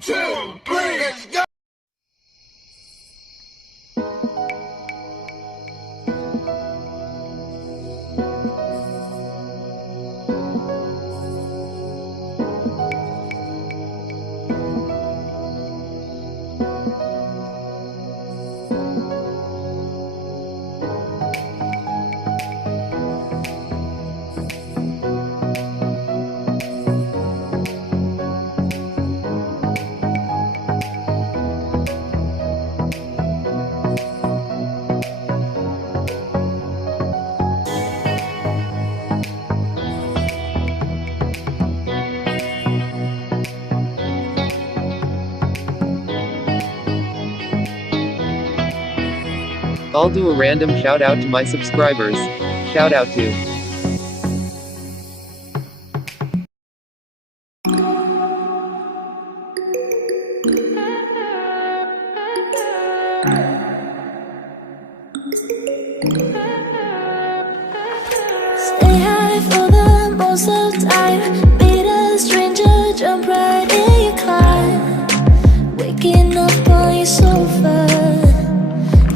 2, 3, let's go! I'll do a random shout out to my subscribers. Shout out to Stay high for the most of the time. Meet a stranger, jump right in your car. Waking up on your sofa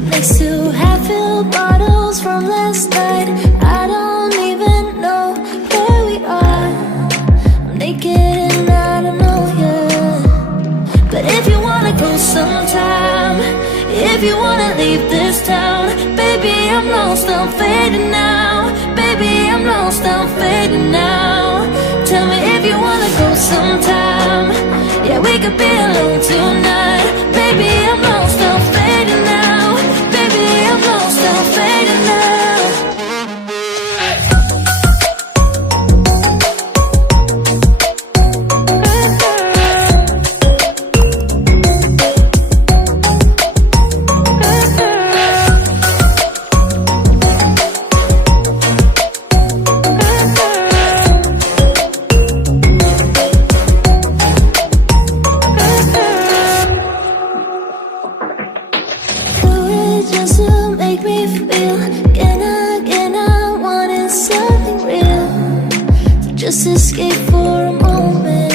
next to half-filled bottles from last night. I don't even know where we are. I'm naked and I don't know you. But if you wanna go sometime, if you wanna leave this town, baby, I'm lost, I'm fading now. Baby, I'm lost, I'm fading now. Tell me if you wanna go sometime. Yeah, we could be alone tonight. Baby, I'm lost, I'm fading now. Baby, I'm lost, I'm fading now. Just to make me feel again, I wanted something real. So just escape for a moment,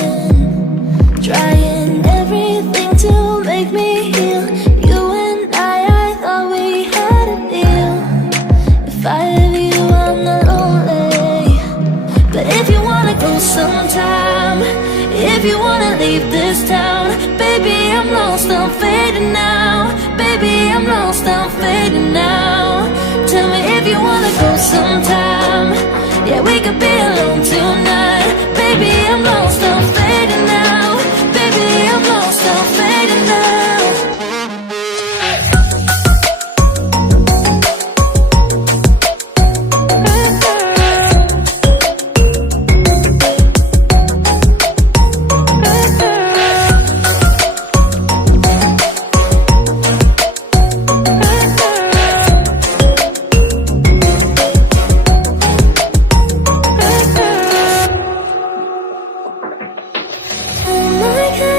trying everything to make me heal. You and I thought we had a deal. If I have you, I'm not lonely. But if you wanna go sometime, if you wanna leave this town, baby, I'm lost, I'm fading now. Baby, I'm lost, I'm fading now. Tell me if you wanna go sometime. Yeah, we could be alone tonight. Baby, I'm lost, I'm fading now. Baby, I'm lost, I'm fading now.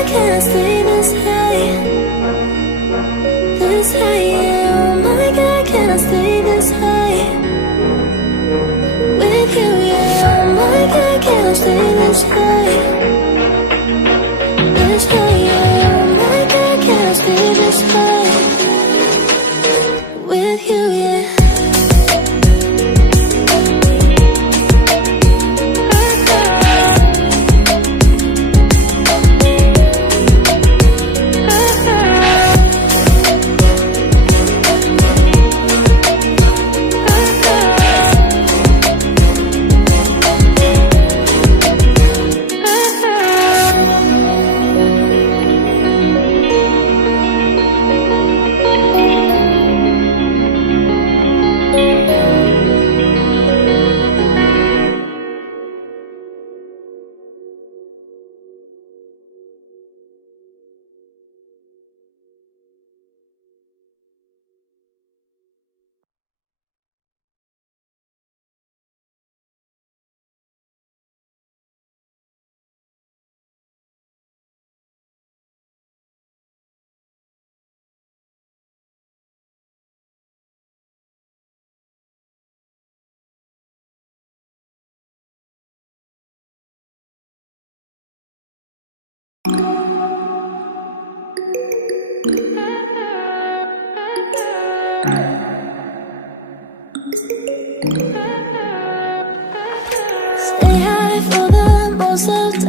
Can't stay this high, yeah. Oh my God, can I stay this high with you, yeah. Oh my God, can I stay this high, yeah. Oh my God, can I stay this high with you, yeah.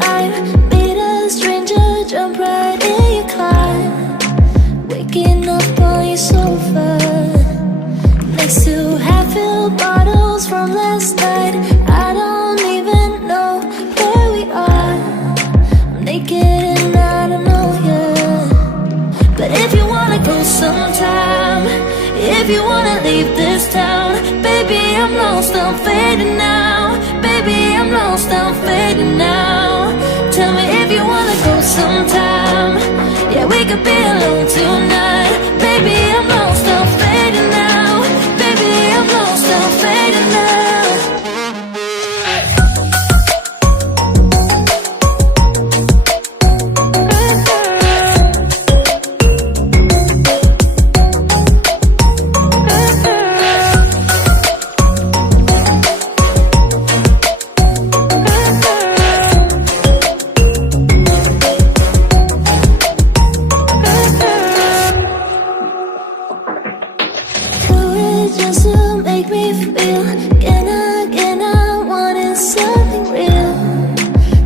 time. Meet a stranger, jump right in your car. Waking up on your sofa, next to half-filled bottles from last night. I don't even know where we are. I'm naked and I don't know you. But if you wanna go sometime, if you wanna leave this town, baby, I'm lost, I'm fading now. Baby, I'm lost, I'm fading now. Tell me if you wanna go sometime. Yeah, we could be alone tonight. Baby, I'm lost, I'm fading now. Baby, I'm lost, I'm fading now. Just to make me feel again, I wanted something real.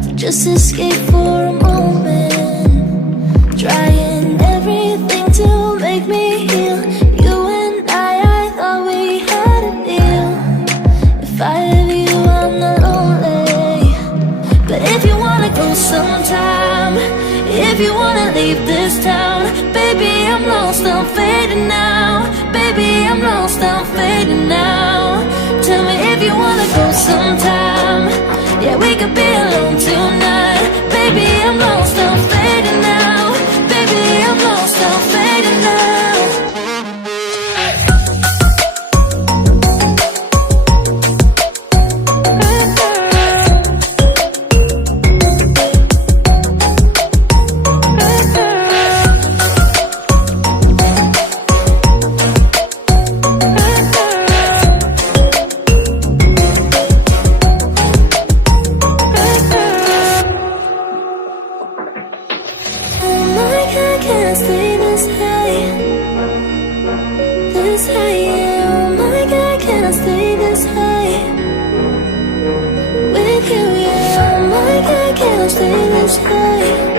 So just escape for a moment, trying everything to make me heal. You and I thought we had a deal. If I have you, I'm not lonely. But if you wanna go sometime, if you wanna leave this town, baby, I'm lost, I'm fading now. Baby, I'm lost, I'm fading now. Tell me if you wanna go sometime. Yeah, we could be alone tonight. Baby, I'm lost, I'm fading now. Baby, I'm lost, I'm fading now. Can't stay this high, yeah. Oh my God, can I stay this high with you, yeah. Oh my God, can I stay this high?